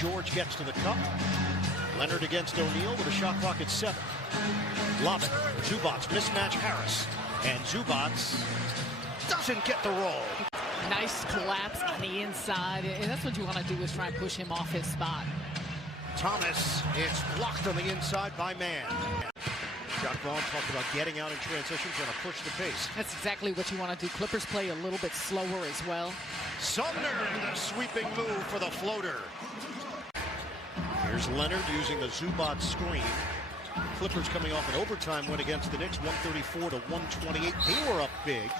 George gets to the cup. Leonard against O'Neal with a shot clock at 7. Lob it. Zubats mismatch Harris. And Zubats doesn't get the roll. Nice collapse on the inside. And that's what you want to do, is try and push him off his spot. Thomas, it's blocked on the inside by Mann. Jacques Vaughn talked about getting out in transition, trying to push the pace. That's exactly what you want to do. Clippers play a little bit slower as well. Sumner, the sweeping move for the floater. Here's Leonard using the Zubats screen. Clippers coming off an overtime win against the Knicks, 134 to 128. They were up big.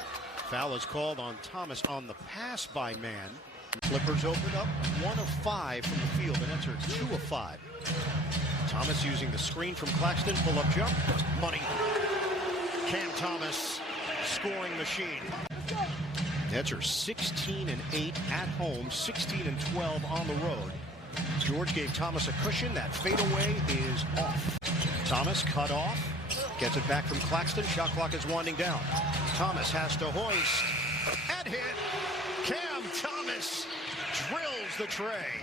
Foul is called on Thomas on the pass by Mann. Clippers open up 1 of 5 from the field. The Nets are 2 of 5. Thomas using the screen from Claxton. Pull-up jump. Money. Cam Thomas, scoring machine. Nets are 16 and 8 at home, 16 and 12 on the road. George gave Thomas a cushion. That fadeaway is off. Thomas cut off. Gets it back from Claxton. Shot clock is winding down. Thomas has to hoist and hit. Cam Thomas drills the tray.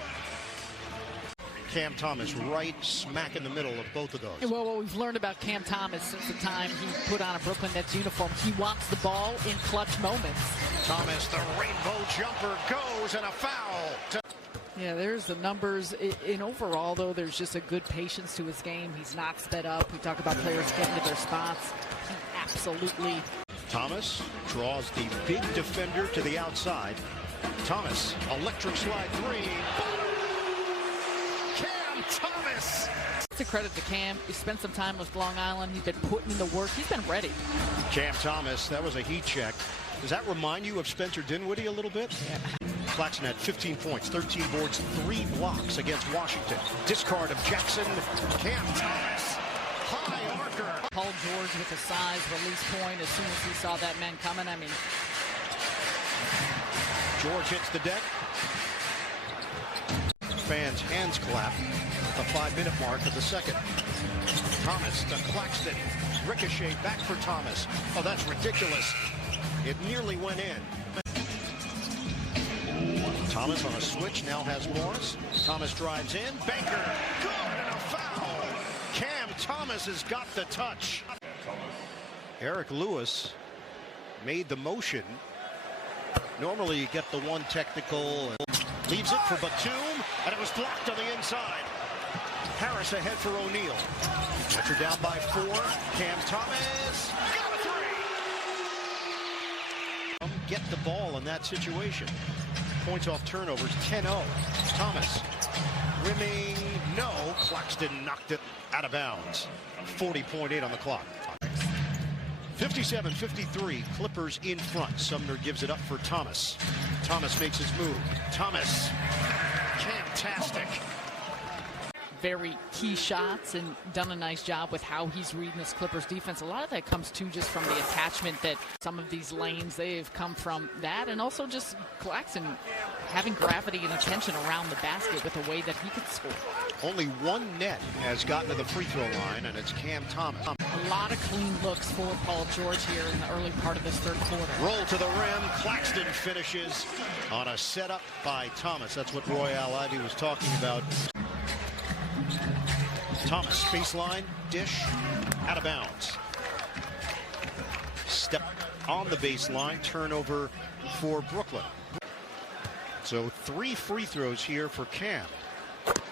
Cam Thomas right smack in the middle of both of those. Well, what we've learned about Cam Thomas since the time he put on a Brooklyn Nets uniform, he wants the ball in clutch moments. Thomas, the rainbow jumper goes, and a foul. Yeah, there's the numbers. In overall, though, there's just a good patience to his game. He's not sped up. We talk about players getting to their spots. He absolutely. Thomas draws the big defender to the outside. Thomas, electric slide 3. Cam Thomas. It's a credit to Cam. He spent some time with Long Island. He's been putting in the work. He's been ready. Cam Thomas, that was a heat check. Does that remind you of Spencer Dinwiddie a little bit? Yeah. Claxton had 15 points, 13 boards, 3 blocks against Washington. Discard of Jackson. Cam Thomas. High archer. Paul George with a size release point as soon as he saw that man coming. I mean, George hits the deck. Fans' hands clap at the 5-minute mark of the second. Thomas to Claxton. Ricochet back for Thomas. Oh, that's ridiculous. It nearly went in. Thomas on a switch, now has Morris. Thomas drives in. Banker. Good, and a foul. Cam Thomas has got the touch. Eric Lewis made the motion. Normally you get the one technical and leaves it for Batum, and it was blocked on the inside. Harris ahead for O'Neal. Nets are down by 4. Cam Thomas got a 3. Get the ball in that situation. Points off turnovers, 10-0. Thomas rimming, no. Claxton knocked it out of bounds. 40.8 on the clock. 57-53, Clippers in front. Sumner gives it up for Thomas. Thomas makes his move. Thomas, fantastic. very key shots and done a nice job with how he's reading this Clippers defense. A lot of that comes too just from the attachment that some of these lanes, they've come from that, and also just Claxton having gravity and attention around the basket with the way that he could score. Only one net has gotten to the free throw line, and it's Cam Thomas. A lot of clean looks for Paul George here in the early part of this third quarter. Roll to the rim. Claxton finishes on a setup by Thomas. That's what Royale Ivy was talking about. Thomas, baseline, dish, out of bounds. Step on the baseline, turnover for Brooklyn. So 3 free throws here for Cam.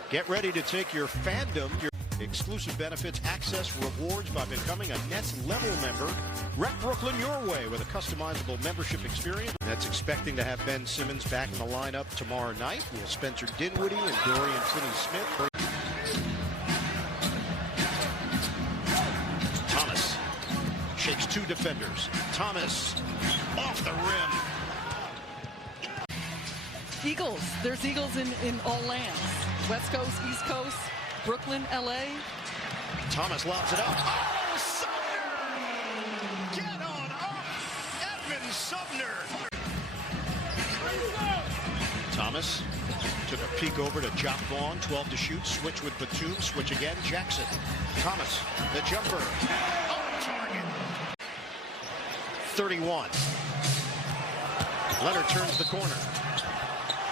Get ready to take your fandom, your exclusive benefits, access, rewards by becoming a Nets level member. Rep Brooklyn your way with a customizable membership experience. Nets expecting to have Ben Simmons back in the lineup tomorrow night. Will Spencer Dinwiddie and Dorian Finney-Smith. Thomas shakes 2 defenders. Thomas off the rim. Eagles. There's Eagles in all lands. West Coast, East Coast, Brooklyn, LA. Thomas lobs it up. Oh, Sumner! Get on up! Edmund Sumner! Thomas took a peek over to Jacques Vaughn. 12 to shoot. Switch with Batum. Switch again. Jackson. Thomas, the jumper. On target. 31. Leonard turns the corner.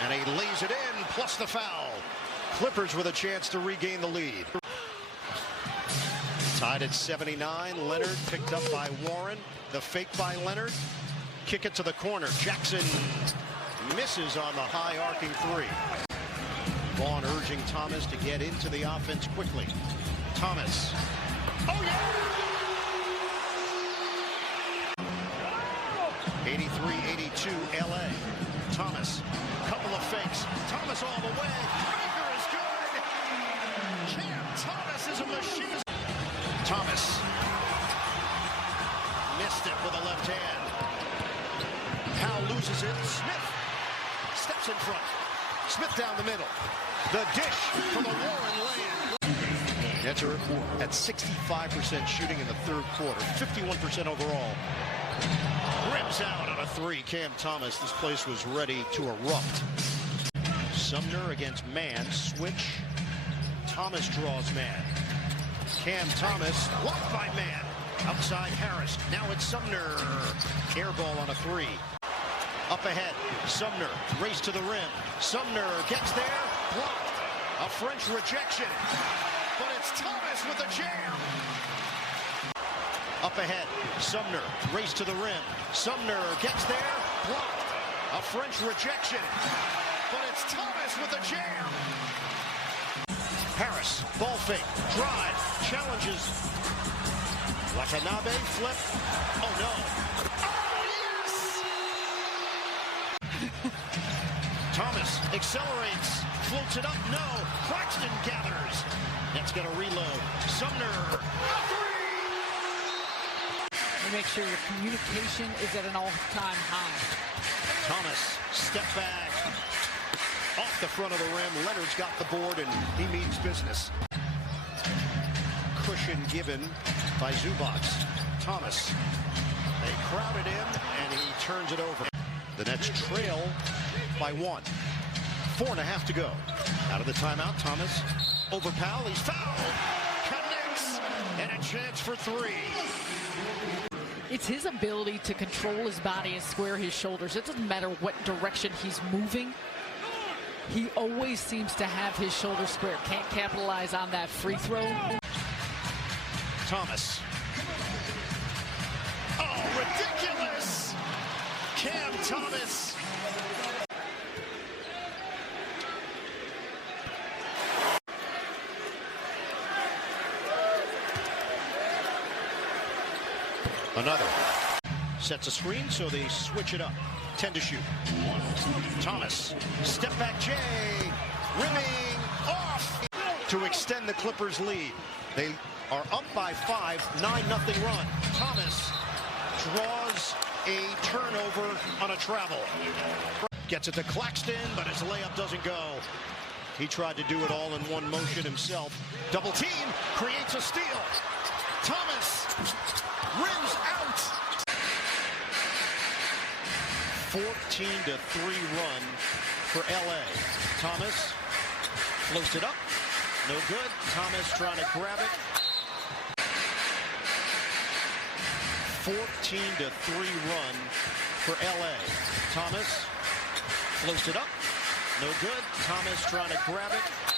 And he lays it in, plus the foul. Clippers with a chance to regain the lead. Tied at 79. Leonard picked up by Warren. The fake by Leonard. Kick it to the corner. Jackson misses on the high arcing three. Vaughn urging Thomas to get into the offense quickly. Thomas. Oh, yeah! 83-82 LA. Thomas. Couple of fakes. Thomas all the way. Baker is good. Cam Thomas is a machine. Thomas. Missed it with a left hand. Powell loses it. Smith steps in front. Smith down the middle. The dish for the Warren lay-in. Nets are at 65% shooting in the third quarter. 51% overall. Rims out on a three. Cam Thomas, this place was ready to erupt. Sumner against man. Switch. Thomas draws man. Cam Thomas blocked by man. Outside Harris. Now it's Sumner. Air ball on a three. Up ahead. Sumner. Race to the rim. Sumner gets there. Blocked. A French rejection. But it's Thomas with a jam. Up ahead. Sumner. Race to the rim. Sumner gets there. Blocked. A French rejection. But it's Thomas with a jam. Harris. Ball fake. Drive. Challenges. Watanabe. Flip. Oh, no. Thomas accelerates, floats it up, no. Claxton gathers. Nets got a reload. Sumner. Make sure your communication is at an all-time high. Thomas, step back. Off the front of the rim. Leonard's got the board, and he means business. Cushion given by Zubac. Thomas. They crowded him, and he turns it over. The Nets trail by 1. 4.5 to go. Out of the timeout, Thomas over Powell. He's fouled. Connects. And a chance for three. It's his ability to control his body and square his shoulders. It doesn't matter what direction he's moving. He always seems to have his shoulders square. Can't capitalize on that free throw. Thomas. Oh, ridiculous. Cam Thomas. Another. Sets a screen, so they switch it up. 10 to shoot. Thomas. Step back Jay. Rimming off to extend the Clippers lead. They are up by 5. 9-0 run. Thomas draws a turnover on a travel. Gets it to Claxton, but his layup doesn't go. He tried to do it all in one motion himself. Double team, creates a steal. Thomas rims out. 14-3 run for LA. Thomas floats it up. No good. Thomas trying to grab it. 14-3 run for LA. Thomas floats it up. No good. Thomas trying to grab it.